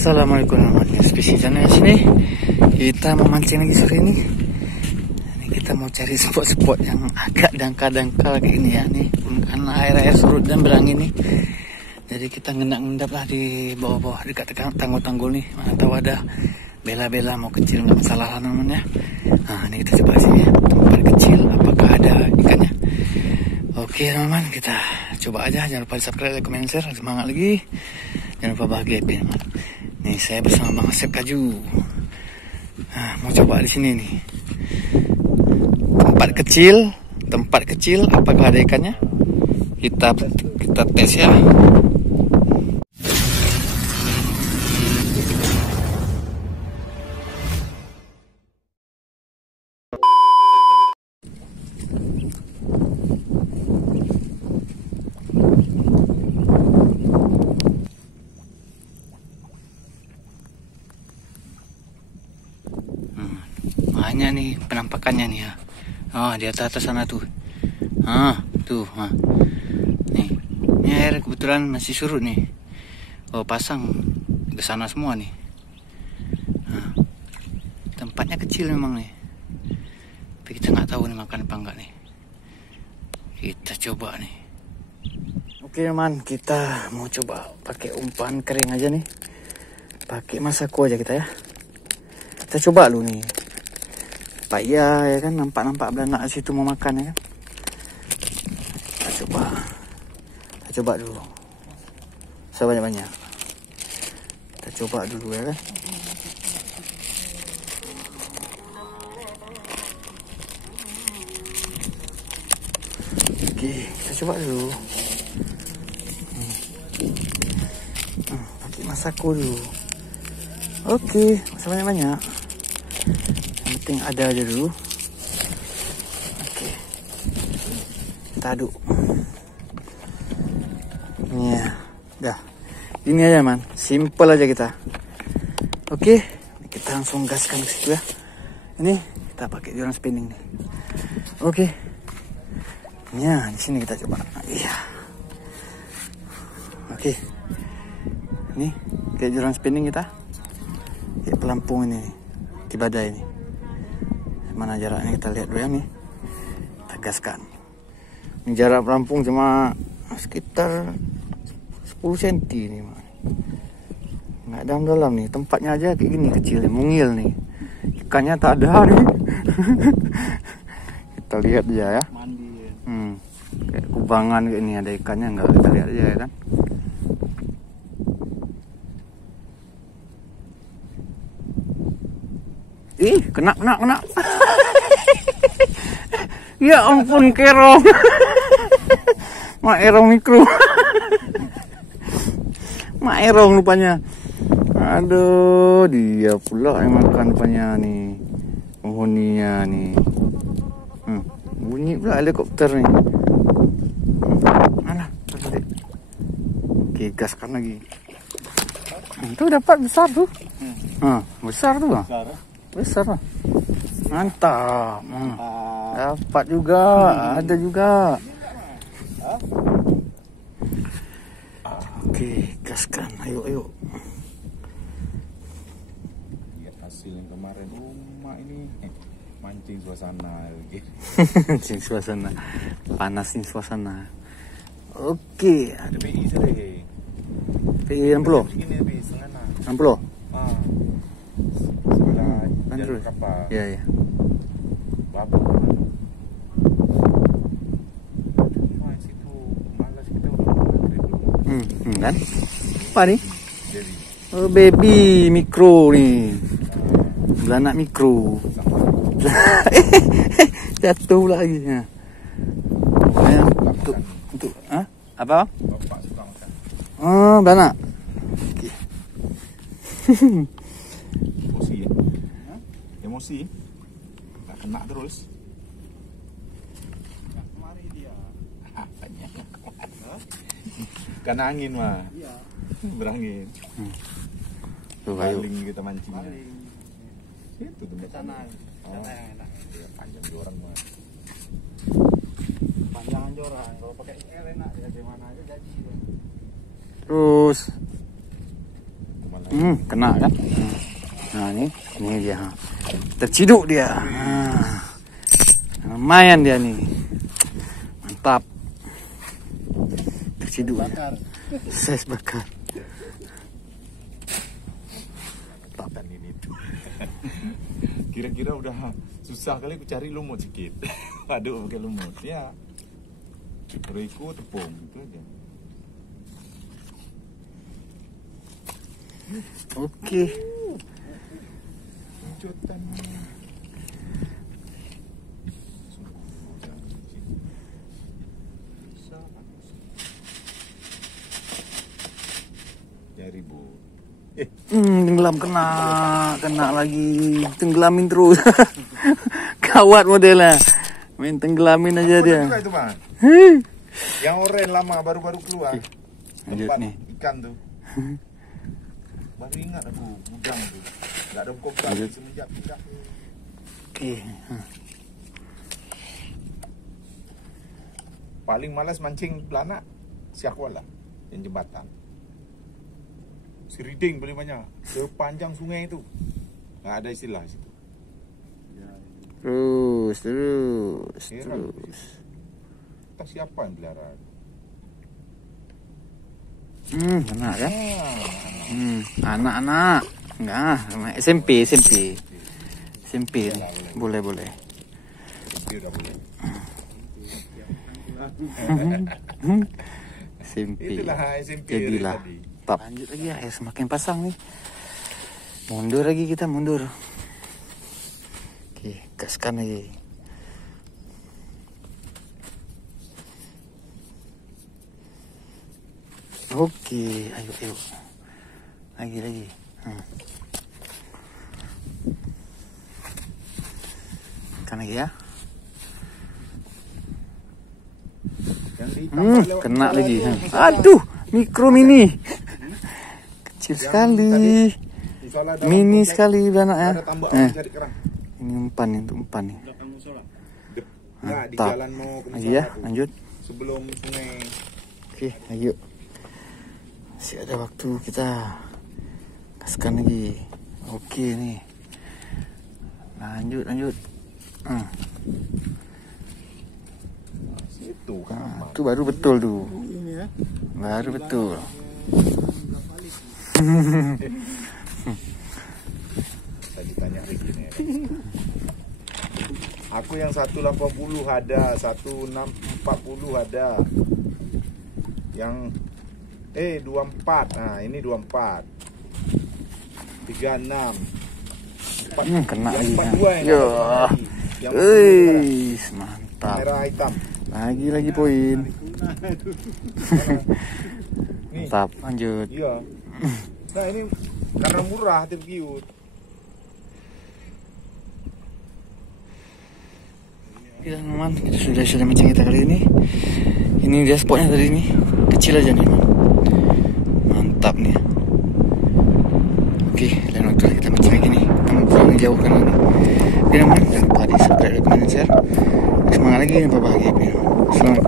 Assalamualaikum warahmatullahi wabarakatuh. Spesies channel sini. Kita mau mancing lagi sore ini. Ini kita mau cari spot-spot yang agak dangkal-dangkal kayak ini ya nih. Karena air-air surut dan berangin nih. Jadi kita ngendap-ngendap lah di bawah-bawah dekat tanggul-tanggul nih. Mana tahu ada bela-bela mau kecil nggak masalah lah namanya. Nah ini kita coba sini ya. Tempat kecil apakah ada ikannya? Oke teman-teman, kita coba aja. Jangan lupa di subscribe, like, comment, share. Semangat lagi. Jangan lupa bahagia teman. Nih saya bersama Bang Asep Kaju. Nah, mau coba di sini nih. Tempat kecil, apakah ada ikannya? Kita tes ya. Hanya nih penampakannya nih ya. Oh, di atas sana tuh. Tuh. Nih. Ini air kebetulan masih surut nih. Oh, pasang ke sana semua nih. Tempatnya kecil memang nih. Tapi kita nggak tahu nih makan apa enggak nih. Kita coba nih. Oke, teman, kita mau coba pakai umpan kering aja nih. Pakai masako aja kita ya. Kita coba dulu nih. Pak ya kan nampak beranak di situ mau makan ya kan. Kita coba dulu. Sebanyak-banyak. Kita coba dulu ya kan. Oke, kita coba dulu. Pakai masako dulu. Oke, sebanyak-banyak. Penting ada aja dulu. Oke. Kita aduk. Ya, dah. Ini aja man, simple aja kita. Oke, kita langsung gaskan ke situ ya. Ini kita pakai joran spinning nih. Oke. Ya, di sini kita coba. Iya. Oke. Ini kayak joran spinning kita. Kayak pelampung ini nih. Di badai ini. Mana jaraknya kita lihat dulu ya nih. Kita gaskan. Jarak pelampung cuma sekitar 10 cm nih. Nggak dalam-dalam nih. Tempatnya aja kayak gini kecil nih. Mungil nih. Ikannya tak ada nih. Kita lihat aja ya. Kayak kubangan kayak ini ada ikannya nggak, kita lihat aja ya kan. Ih, kena. Ya ampun, kerong. Erong mikro. Erong rupanya. Aduh, dia pula yang makan rupanya nih. Penghuninya nih. Bunyi pula helikopter nih. Alah, terbalik. Oke, gaskan lagi. Itu dapat besar tuh. Besar tuh bang. Besar lah. Mantap. Dapat juga, ada juga. Oke, gaskan. Ayo. Lihat hasil yang kemarin. Mak ini mancing suasana lagi. Mancing suasana. Panasin suasana. Oke, Ada PI tadi. PI 60. Begini PI setengah. 60. Sebelah jalur Terus. kapal. Iya. Babak. Wah, situ malas kita udah maghrib belum. Kan? Apa nih? Jadi Oh, baby mikro nih. Belanak mikro. Jatuh pula lagi. Nah. Untuk apa? Bapak suka makan. Oh, banyak. Okay. Emosi ya? Emosi? Tak kena terus. Kemari dia. Apanya? Kan angin mah. Iya. Berangin. Tuh kayu. Paling kita mancing. Paling Itu ke sana. Oh. Sana yang enak. Ya, panjang orang mah. Panjangan joran. Kalau pakai IL enak ya di mana aja jadi. Terus Kemana? kena kan? Nah, ini dia. Terciduk dia. Lumayan dia nih. Mantap. Terciduk dia. Bakar. Size bakar. Dan ini tuh. Kira-kira udah susah kali aku cari lumut sedikit. Aduh pakai lumut. Ya. Beriku tepung itu aja. Oke. Lanjutan. Jari bu. Tenggelam kena lagi. Tenggelamin terus. Kawat modelnya. Main tenggelamin aja Apa dia. juga itu bang? Yang oren lama baru-baru keluar. Lanjut Tempat nih. ikan tuh. Baru ingat aku udang tuh. Gak ada kobra Lanjut. semenjak pindah. Oke. Paling malas mancing pelana Siakwala yang jembatan. Siriding paling banyak. Sepanjang sungai itu. Nggak ada istilah situ. Terus. Heran. Tak siapa yang pelihara. Kena kan? Anak-anak. Enggak, SMP. SMP nih. Boleh. Itu udah boleh. SMP. Itulah SMP Jadilah. tadi. Lanjut lagi ya, air semakin pasang nih. Mundur lagi kita, mundur. Oke, gaskan lagi. Oke, ayo. Lagi. Kan lagi ya. Yang ditambah lewat Kena bola lagi. tuh. Aduh, mikro mini. Kecil Yang sekali. tadi, misalnya dalam Mini konteks sekali banaknya. ada tambahan cari kerang. Ini umpan nih. Belakang musola. Nah, di Mantap. jalan mau ke Lagi musola ya, tuh. lanjut. Sebelum sungai. Oke, ayo. Masih ada waktu kita gaskan lagi. Oke nih. Lanjut. Situ kan. Nah, itu baru betul tuh. Ini ya. Baru betul. Tadi tanya Ricky nih. Aku yang 180 ada, 1640 ada. Yang 24. Nah, ini 24. 36. Kena Yang lagi. 42 yang Yo. ada tadi. Yang Mantap. merah hitam. Lagi poin. Nih, Mantap, lanjut. iya. Nah, ini karena murah tim kiut. Ya teman, kita sudah selesai mancing kita kali ini. Ini dia spotnya tadi ini. Kecil aja nih, man. Mantap nih. Oke, lain waktu kita mancing lagi nih. Kita mau pulang jauh kan ini. Oke teman, jangan lupa di subscribe, komen, dan share. Semangat lagi, bahagia. Selamat